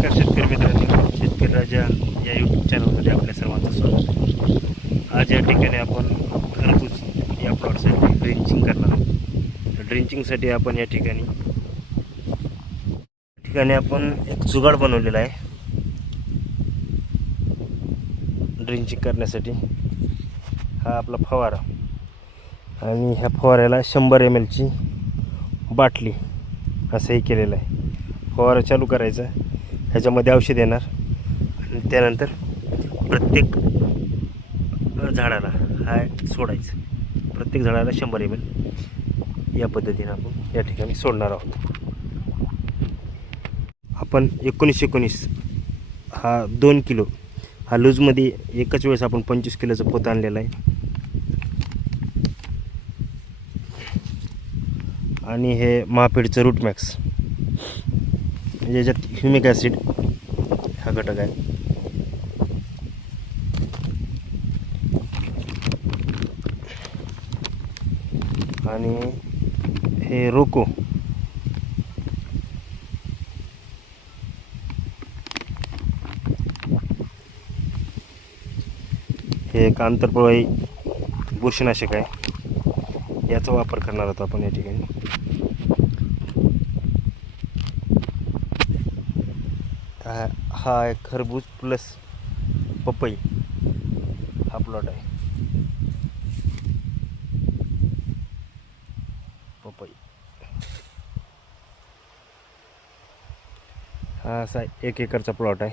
नमस्कार शेतकरी मित्रांनो, शेतकरी राजा या यूट्यूब चॅनलमध्ये आपल्या सर्वांचं स्वागत आहे. आज या ठिकाणी आपण खरबूज या प्लॉटसाठी ड्रिंचिंग करणार आहोत. तर ड्रिंचिंगसाठी आपण या ठिकाणी आपण एक जुगाड बनवलेला आहे ड्रिंचिंग करण्यासाठी. हा आपला फवारा आणि ह्या फवाऱ्याला 100 ml ची बाटली असंही केलेलं आहे. फवारा चालू करायचा, ह्याच्यामध्ये औषध येणार आणि त्यानंतर प्रत्येक झाडाला हा सोडायचं. प्रत्येक झाडाला 100 ml या पद्धतीने आपण या ठिकाणी सोडणार आहोत. आपण 19-19 हा 2 किलो हा लूजमध्ये एकच वेळेस आपण 25 किलोचं पोत आणलेला आहे. आणि हे महापेडचं रूट मॅक्स, याच्यात ह्युमिक ॲसिड हा घटक आहे. आणि हे रोको, हे एक आंतरप्रवाही बुरशीनाशक आहे. याचा वापर करणार आहोत आपण या ठिकाणी. हा एक खरबूज प्लस पपई हा प्लॉट आहे. पपई हा असा 1 एकरचा प्लॉट आहे.